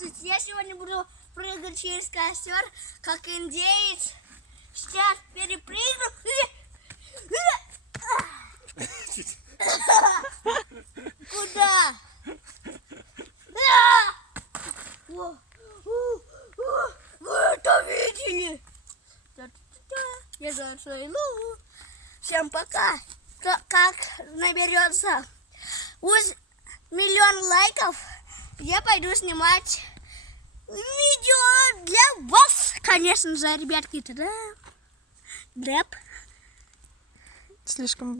Здравствуйте, я сегодня буду прыгать через костер, как индеец. Сейчас перепрыгну. Куда? Вы это видели? Я зацелую. Всем пока. Как наберется 1 миллион лайков, я пойду снимать видео для вас, конечно же, ребятки. Рэп. Слишком